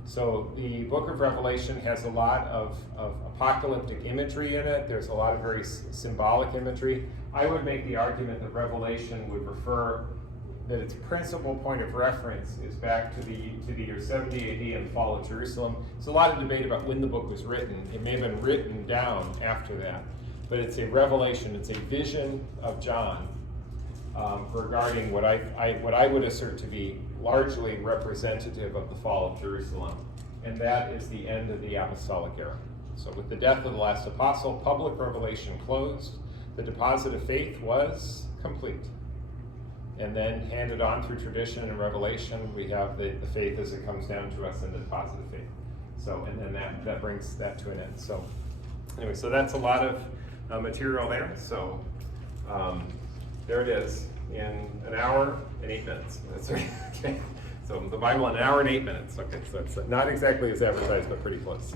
So the book of Revelation has a lot of apocalyptic imagery in it. There's a lot of very symbolic imagery. I would make the argument that Revelation would refer, that its principal point of reference is back to the year 70 AD and the fall of Jerusalem. There's a lot of debate about when the book was written. It may have been written down after that. But it's a revelation, it's a vision of John regarding what I would assert to be largely representative of the fall of Jerusalem. And that is the end of the apostolic era. So with the death of the last apostle, public revelation closed. The deposit of faith was complete. And then handed on through tradition and revelation, we have the faith as it comes down to us in the deposit of faith. So, and then that brings that to an end. So anyway, so that's a lot of material there. So there it is in an hour and 8 minutes. That's right. Okay. So the Bible in an hour and 8 minutes. Okay, so it's not exactly as advertised, but pretty close.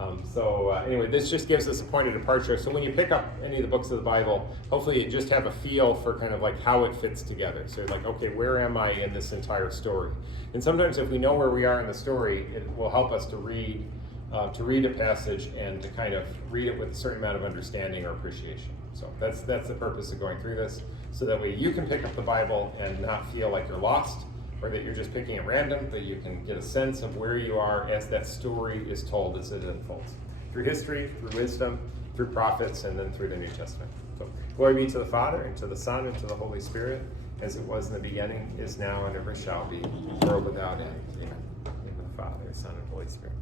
Anyway, this just gives us a point of departure. So when you pick up any of the books of the Bible, hopefully you just have a feel for kind of like how it fits together. So you're like, okay, where am I in this entire story? And sometimes if we know where we are in the story, it will help us to read a passage and to kind of read it with a certain amount of understanding or appreciation. So that's the purpose of going through this, so that way you can pick up the Bible and not feel like you're lost, or that you're just picking at random, that you can get a sense of where you are as that story is told as it unfolds. Through history, through wisdom, through prophets, and then through the New Testament. So glory be to the Father, and to the Son, and to the Holy Spirit, as it was in the beginning, is now, and ever shall be, world without end. Amen. In the Father, Son, and Holy Spirit.